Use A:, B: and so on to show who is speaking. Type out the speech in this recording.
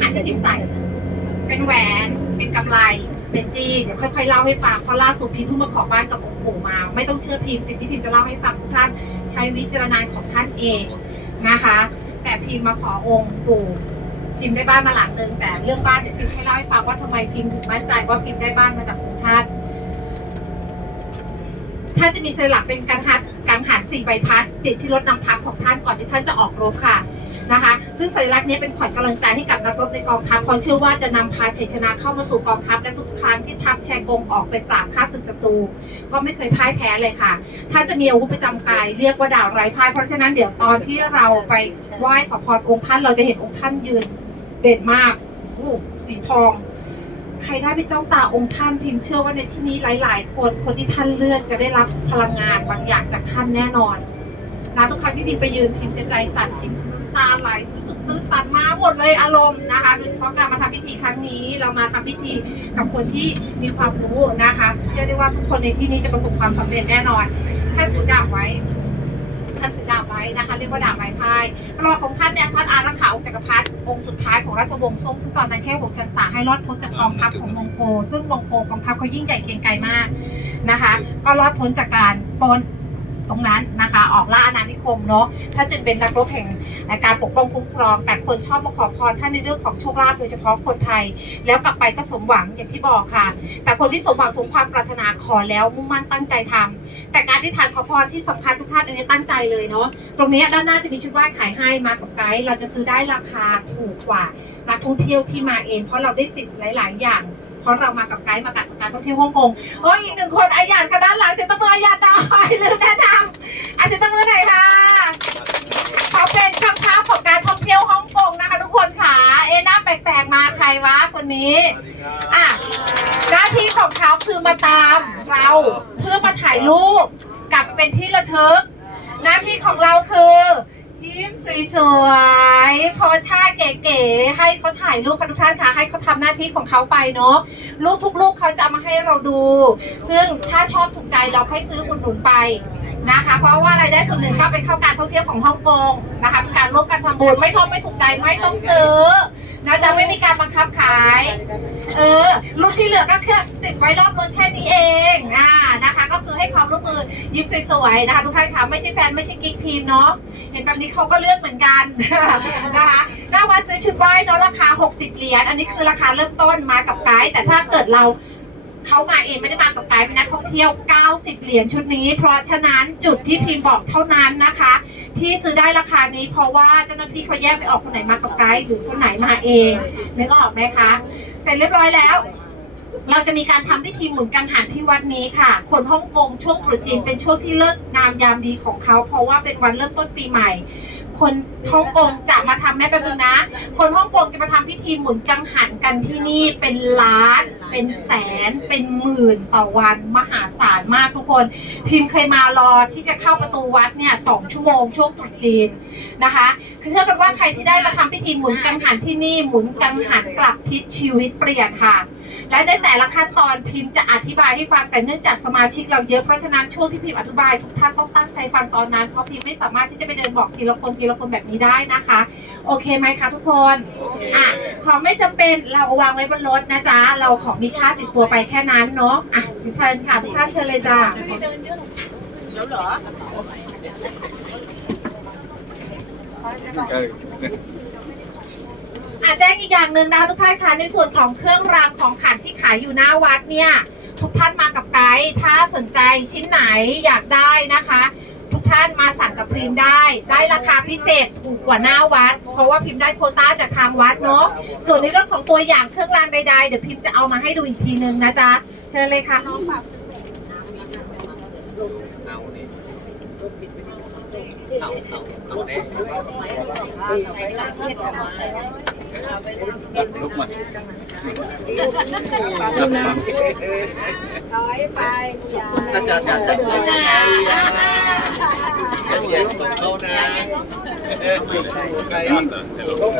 A: หันจะพิมพ์ใส่ เป็นแหวน เป็นกำไร เป็นจี้เดี๋ยวค่อยๆเล่าให้ฟังเพราะล่าสุดพิมพ์เพิ่งมาขอบ้านกับองค์ปู่มา ไม่ต้องเชื่อพิมพ์สิ่งที่พิมพ์จะเล่าให้ฟังทุกท่านใช้วิจารณญาณของท่านเองนะคะ แต่พิมพ์มาขอองค์ปู่พิมพ์ได้บ้านมาหลังนึงแต่เรื่องบ้านเดี๋ยวพิมพ์ให้เล่าให้ฟังว่าทำไมพิมพ์ถึงมั่นใจว่าพิมพ์ได้บ้านมาจากองค์ท่านท่านจะมีเซลักเป็นกังหันกังหันสี่ใบพัดติดที่รถนำทัพของท่านก่อนที่ท่านจะออกรบค่ะ นะคะ ซึ่งสัญลักษณ์นี้เป็นขวัญกำลังใจให้กับนักรบในกองทัพเพราะเชื่อว่าจะนำพาชัยชนะเข้ามาสู่กองทัพและทุกครั้งที่ทัพแชกงออกไปปราบฆ่าศึกศัตรูก็ไม่เคยพ่ายแพ้เลยค่ะท่าจะมีอาวุธประจำกายเรียกว่าดาวไร้พ่ายเพราะฉะนั้นเดี๋ยวตอนที่เราไปไหว้ขอพรองค์ท่านเราจะเห็นองค์ท่านยืนเด่นมากสีทอง ใครได้เป็นเจ้าตาองค์ท่านพิมพ์เชื่อว่าในที่นี้หลาย ๆ คนคนที่ท่านเลือกจะได้รับพลังงานบางอย่างจากท่านแน่นอนนะทุกครั้งที่พิมพ์ไปยืนพิมพ์จะใจสั่นพิมพ์ำตาไหลรู้สึกตื้นตันมากหมดเลยอารมณ์นะคะโดยเฉพาะการมาทำพิธีครั้งนี้เรามาทำพิธีกับคนที่มีความรู้นะคะ เชื่อได้ว่าทุกคนในที่นี้จะประสบความสำเร็จแน่นอนท่านถือดาบไว้ท่านถือดาบไว้นะคะ เรียกว่าดาบไม้พายรอดของท่านเนี่ยท่านอารักขาองค์จักรพรรดิองค์สุดท้ายของราชวงศ์ซ่งซึ่งตอนนั้นแค่หกชันษาให้รอดพ้นจากกองทัพของมองโกซึ่งมองโกกองทัพเขายิ่งใหญ่เกรียงไกรมากนะคะ ก็รอดพ้นจากการปน ตรงนั้นนะคะ ออกล่าอาณานิคมเนาะท่านจึงเป็นนักรบแห่งการปกป้องคุ้มครอง แต่คนชอบมาขอพรท่านในเรื่องของโชคลาภโดยเฉพาะคนไทย แล้วกลับไปก็สมหวังอย่างที่บอกค่ะ แต่คนที่สมหวังสมความปรารถนาขอแล้วมุ่งมั่นตั้งใจทำแต่การที่ทานขอพรที่สำคัญทุกท่านอันนี้ตั้งใจเลยเนาะตรงนี้ด้านหน้าจะมีชุดไหว้ขายให้มากับไกด์เราจะซื้อได้ราคาถูกกว่านักท่องเที่ยวที่มาเองเพราะเราได้สิทธิ์หลาย ๆ อย่าง เพราะเรามากับไกด์มากับการท่องเที่ยวฮ่องกงโอ้ยอีกหนึ่งคนอาญาค่ะด้านหลังเซนตเมอร์อาญาดอยลืมแนะนำอาเซนตเมอร์ไหนอยค่ะเขาเป็นช่างภาพของการท่องเที่ยวฮ่องกงนะคะทุกคนค่ะเอ๊ะหน้าแปลกๆมาใครวะคนนี้อะหน้าที่ของเขาคือมาตามเราเพื่อมาถ่ายรูปกลับเป็นที่ระทึก หน้าที่ของเราคือยิ้มสวยๆโพสท่าเก๋ๆ ให้เขาถ่ายรูปค่ะทุกท่านค่ะให้เขาทำหน้าที่ของเขาไปเนาะรูปทุกรูปเขาจะมาให้เราดู ซึ่งถ้าชอบถูกใจเราค่อยซื้ออุดหนุนไปนะคะ เพราะว่ารายได้ส่วนหนึ่งก็ไปเข้าการท่องเที่ยวของฮ่องกงนะคะเป็นการร่วมกันทำบุญไม่ชอบไม่ถูกใจไม่ต้องซื้อนะจะไม่มีการบังคับขาย เออรูปที่เหลือก็แค่ติดไว้รอบรถแค่นี้เองอ่านะ ให้ความร่วมมือยิ้มสวยๆนะคะทุกท่านคะไม่ใช่แฟนไม่ใช่กิ๊กพีมเนาะเห็นแบบนี้เขาก็เลือกเหมือนกันนะคะหน้าวัดซื้อชุดไหว้เนาะราคา 60 เหรียญอันนี้คือราคาเริ่มต้นมากับไกด์แต่ถ้าเกิดเราเขามาเองไม่ได้มากับไกด์เป็นนักท่องเที่ยว 90 เหรียญชุดนี้ เพราะฉะนั้นจุดที่พิมบอกเท่านั้นนะคะ ที่ซื้อได้ราคานี้เพราะว่าเจ้าหน้าที่เขาแยกไปออกคนไหนมากับไกด์หรือคนไหนมาเองนึกออกไหมคะ เสร็จเรียบร้อยแล้ว เราจะมีการทำพิธีหมุนกังหันที่วัดนี้ค่ะ คนฮ่องกงช่วงตรุษจีนเป็นช่วงที่เลิกงามยามดีของเขาเพราะว่าเป็นวันเริ่มต้นปีใหม่ คนฮ่องกงจะมาทำแม่เป็นงนะ คนฮ่องกงจะมาทำพิธีหมุนกังหันกันที่นี่เป็นล้าน เป็นแสน เป็นหมื่นต่อวันมหาศาลมากทุกคน พิมพ์เคยมารอที่จะเข้าประตูวัดเนี่ยสองชั่วโมงช่วงตรุษจีนนะคะคือเชื่อกันว่าใครที่ได้มาทำพิธีหมุนกังหันที่นี่หมุนกังหันกลับทิศชีวิตเปลี่ยนค่ะ และในแต่ละขั้นตอนพิมพ์จะอธิบายให้ฟังแต่เนื่องจากสมาชิกเราเยอะเพราะฉะนั้นช่วงที่พิมพ์อธิบายทุกท่านต้องตั้งใจฟังตอนนั้นเพราะพิมพ์ไม่สามารถที่จะไปเดินบอกทีละคนทีละคนแบบนี้ได้นะคะ โอเคไหมคะทุกคนอะของไม่จำเป็นเราวางไว้บนรถนะจ๊ะเราของมีค่าติดตัวไปแค่นั้นเนาะอะเชิญค่ะทุกท่านเชิญเลยจ้าอ แจ้งอีกอย่างหนึ่งนะคะทุกท่านคะในส่วนของเครื่องรางของขลังที่ขายอยู่หน้าวัดเนี่ยทุกท่านมากับไกด์ถ้าสนใจชิ้นไหนอยากได้นะคะ ทุกท่านมาสั่งกับพิมพ์ได้ ได้ราคาพิเศษถูกกว่าหน้าวัด เพราะว่าพิมพ์ได้โควต้าจากทางวัดเนาะส่วนในเรื่องของตัวอย่างเครื่องรางใดๆเดี๋ยวพิมพ์จะเอามาให้ดูอีกทีนึงนะจ๊ะเชิญเลยค่ะน้องปรับ
B: เอานี่ เอาเอาเอาแน่ลุกมา
C: ถอยไปอย่า
B: จัดจัดจัดจัดจัดจัดอย่าเย็นตกเขานะ